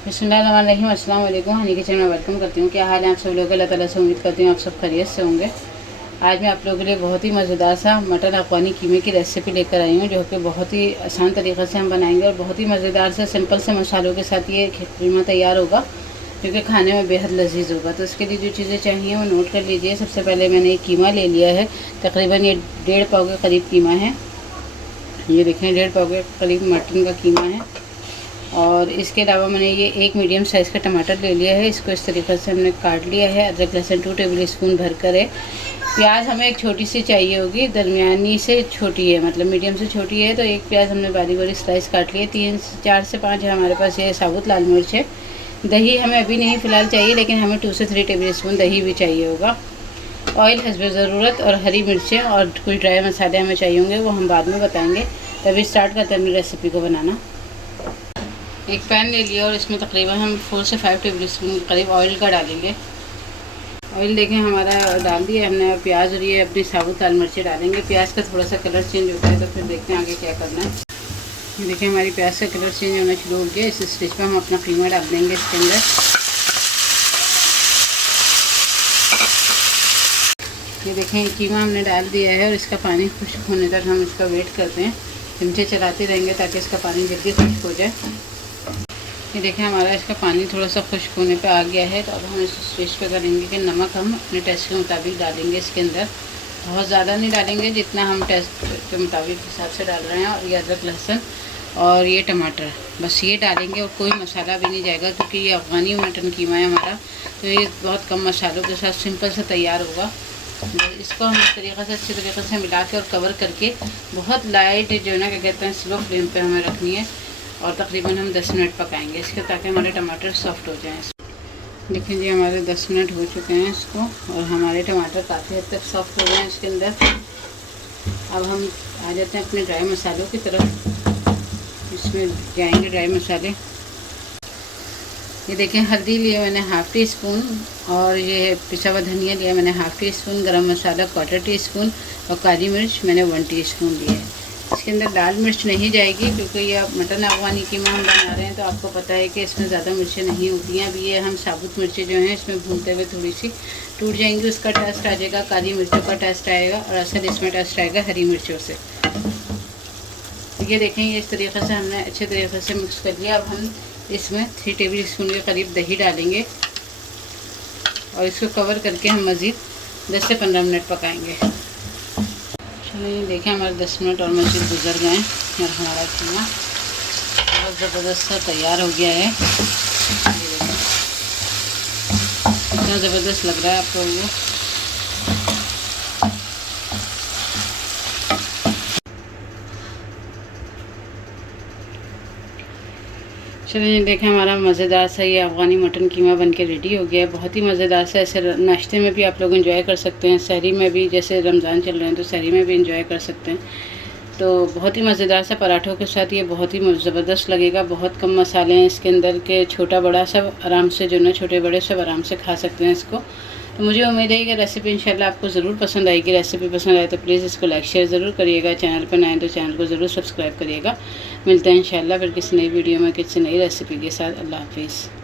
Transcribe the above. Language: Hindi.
बिस्मिल्लाहिर्रहमानिर्रहीम। अस्सलाम वालेकुम। हनी किचन में वेलकम करती हूँ। क्या हाल है आप सब लोगों का? अल्लाह ताला से उम्मीद करती हूँ आप सब खैरियत से होंगे। आज मैं आप लोगों के लिए बहुत ही मज़ेदार सा मटन अफ़गानी कीमे की रेसिपी लेकर आई हूँ, जो कि बहुत ही आसान तरीक़े से हम बनाएंगे और बहुत ही मज़ेदार से सिंपल से मसालों के साथ ये कीमा तैयार होगा, जो कि खाने में बेहद लजीज होगा। तो इसके लिए जो चीज़ें चाहिए वो नोट कर लीजिए। सबसे पहले मैंने एक कीमा ले लिया है, तकरीबन ये 1.5 पाव के करीब कीमा है। ये देखें 1.5 पाव के करीब मटन का कीमा है। और इसके अलावा मैंने ये एक मीडियम साइज़ का टमाटर ले लिया है, इसको इस तरीके से हमने काट लिया है। अदरक लहसुन 2 टेबल स्पून भर कर है। प्याज हमें एक छोटी सी चाहिए होगी, दरमियानी से छोटी है, मतलब मीडियम से छोटी है। तो एक प्याज हमने बारीक बारीक स्लाइस काट लिए। 4 से 5 है हमारे पास ये साबुत लाल मिर्च है। दही हमें अभी नहीं फ़िलहाल चाहिए, लेकिन हमें 2 से 3 टेबल स्पून दही भी चाहिए होगा। ऑयल हस्बे ज़रूरत और हरी मिर्चें और कुछ ड्राई मसाले हमें चाहिए होंगे, वो हम बाद में बताएंगे। तभी स्टार्ट करते हैं अपनी रेसिपी को बनाना। एक पैन ले लिया और इसमें तकरीबन हम 4 से 5 टेबल स्पून करीब ऑयल का डालेंगे। ऑयल देखें हमारा डाल दिया हमने। प्याज और ये अपनी साबुत लाल मिर्चें डालेंगे। प्याज का थोड़ा सा कलर चेंज होता है, तो फिर देखते हैं आगे क्या करना है। ये देखिए हमारी प्याज का कलर चेंज होना शुरू हो गया। इस स्टेज पर हम अपना कीमा डाल देंगे इसके अंदर। ये देखें कीमा हमने डाल दिया है और इसका पानी खुश्क होने तक हम इसका वेट करते हैं। चमचे चलाते रहेंगे ताकि इसका पानी जल्दी खुश्क हो जाए। ये देखें हमारा इसका पानी थोड़ा सा खुश्क होने पे आ गया है। तो अब हम इस स्टेज पे करेंगे कि नमक हम अपने टेस्ट के मुताबिक डालेंगे इसके अंदर। बहुत ज़्यादा नहीं डालेंगे, जितना हम टेस्ट के मुताबिक हिसाब से डाल रहे हैं। और ये अदरक लहसुन और ये टमाटर, बस ये डालेंगे और कोई मसाला भी नहीं जाएगा, क्योंकि ये अफ़गानी मटन कीमा है हमारा। तो ये बहुत कम मसालों के साथ सिंपल से तैयार होगा। इसको हम इस तरीक़े से अच्छे तरीके से मिला के और कवर करके बहुत लाइट जो है ना, क्या कहते हैं, स्लो फ्लेम पे हमें रखनी है। और तकरीबन हम 10 मिनट पकाएंगे इसके, ताकि हमारे टमाटर सॉफ्ट हो जाएं। देखिए जी हमारे 10 मिनट हो चुके हैं इसको, और हमारे टमाटर काफ़ी हद तक सॉफ्ट हो गए हैं इसके अंदर। अब हम आ जाते हैं अपने ड्राई मसालों की तरफ। इसमें जाएंगे ड्राई मसाले। ये देखें हल्दी लिया मैंने 1/2 टी स्पून, और ये पिसा हुआ धनिया लिया मैंने 1/2 टी स्पून, गरम मसाला 1/4 टी स्पून, और काली मिर्च मैंने 1 टी स्पून लिया है। इसके अंदर लाल मिर्च नहीं जाएगी, क्योंकि ये अब मटन अफ़गानी कीमा हम बना रहे हैं, तो आपको पता है कि इसमें ज़्यादा मिर्चें नहीं होती हैं। अब ये हम साबुत मिर्चें जो हैं इसमें भूनते हुए थोड़ी सी टूट जाएंगी, उसका टेस्ट आ जाएगा। काली मिर्चों का टेस्ट आएगा, और असल इसमें टेस्ट आएगा हरी मिर्चों से। ये देखें ये इस तरीके से हमने अच्छे तरीके से मिक्स कर लिया। अब हम इसमें 3 टेबल स्पून के करीब दही डालेंगे, और इसको कवर करके हम मज़ीद 10 से 15 मिनट पकाएंगे। चलिए देखें हमारे 10 मिनट और मज़ीद गुजर गए हैं, और हमारा कीमा बहुत ज़बरदस्त सा तैयार हो गया है। इतना ज़बरदस्त लग रहा है आपको ये। चलिए देखें हमारा मज़ेदार सा ये अफ़गानी मटन कीमा बन के रेडी हो गया है। बहुत ही मज़ेदार सा, ऐसे नाश्ते में भी आप लोग एंजॉय कर सकते हैं, सहरी में भी, जैसे रमज़ान चल रहे हैं तो सहरी में भी एंजॉय कर सकते हैं। तो बहुत ही मज़ेदार सा पराठों के साथ ये बहुत ही ज़बरदस्त लगेगा। बहुत कम मसाले हैं इसके अंदर के, छोटा बड़ा सब आराम से जो ना, छोटे बड़े सब आराम से खा सकते हैं इसको। तो मुझे उम्मीद है कि रेसिपी इंशाल्लाह आपको ज़रूर पसंद आएगी। रेसिपी पसंद आए तो प्लीज़ इसको लाइक शेयर ज़रूर करिएगा। चैनल पर नए तो चैनल को ज़रूर सब्सक्राइब करिएगा। मिलते हैं इंशाल्लाह फिर किसी नई वीडियो में किसी नई रेसिपी के साथ। अल्लाह हाफिज़।